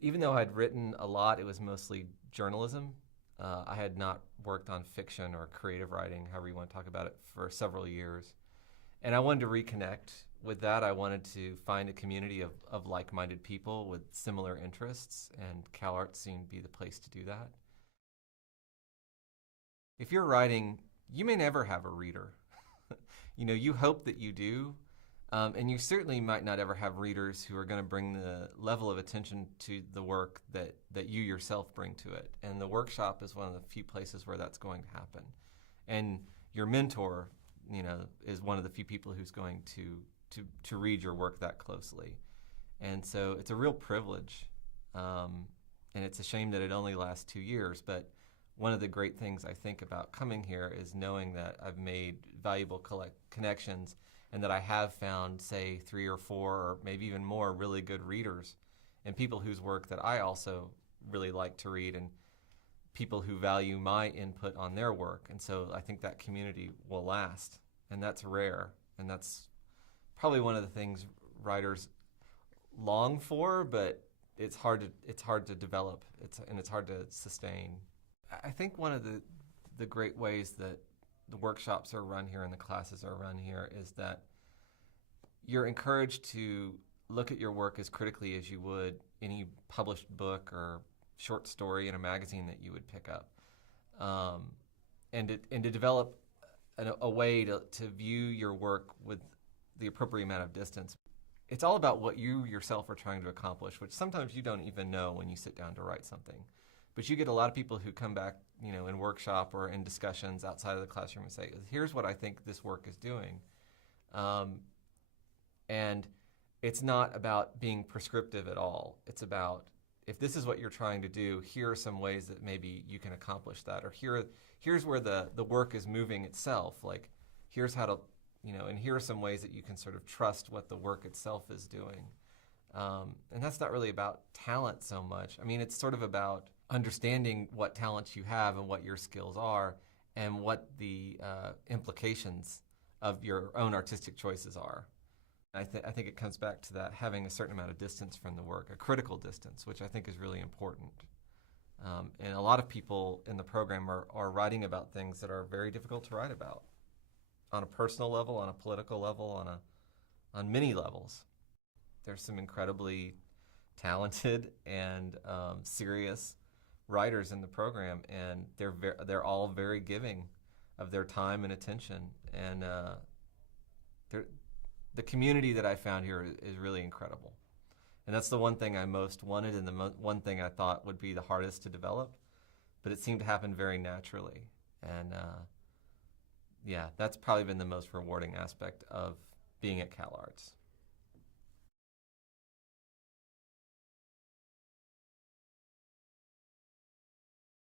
Even though I'd written a lot, it was mostly journalism. I had not worked on fiction or creative writing, however you want to talk about it, for several years. And I wanted to reconnect with that. I wanted to find a community of like-minded people with similar interests, and CalArts seemed to be the place to do that. If you're writing, you may never have a reader. You hope that you do, and you certainly might not ever have readers who are going to bring the level of attention to the work that you yourself bring to it. And the workshop is one of the few places where that's going to happen. And your mentor, is one of the few people who's going to read your work that closely. And so it's a real privilege. And it's a shame that it only lasts 2 years, but one of the great things I think about coming here is knowing that I've made valuable connections and that I have found, say, 3 or 4 or maybe even more really good readers and people whose work that I also really like to read and people who value my input on their work. And so I think that community will last, and that's rare. And that's probably one of the things writers long for, but it's hard to develop. It's hard to sustain. I think one of the great ways that the workshops are run here and the classes are run here is that you're encouraged to look at your work as critically as you would any published book or short story in a magazine that you would pick up, and to develop a way to view your work with the appropriate amount of distance. It's all about what you yourself are trying to accomplish, which sometimes you don't even know when you sit down to write something. But you get a lot of people who come back, in workshop or in discussions outside of the classroom and say, here's what I think this work is doing. And it's not about being prescriptive at all. It's about, if this is what you're trying to do, here are some ways that maybe you can accomplish that. Or here's where the work is moving itself. Like, here's how to, and here are some ways that you can sort of trust what the work itself is doing. And that's not really about talent so much. I mean, it's sort of about understanding what talents you have and what your skills are and what the implications of your own artistic choices are. I think it comes back to that, having a certain amount of distance from the work, a critical distance, which I think is really important. And a lot of people in the program are writing about things that are very difficult to write about on a personal level, on a political level, on many levels. There's some incredibly talented and serious writers in the program, and they're all very giving of their time and attention. And the community that I found here is really incredible. And that's the one thing I most wanted, and the one thing I thought would be the hardest to develop, but it seemed to happen very naturally. And yeah, that's probably been the most rewarding aspect of being at CalArts.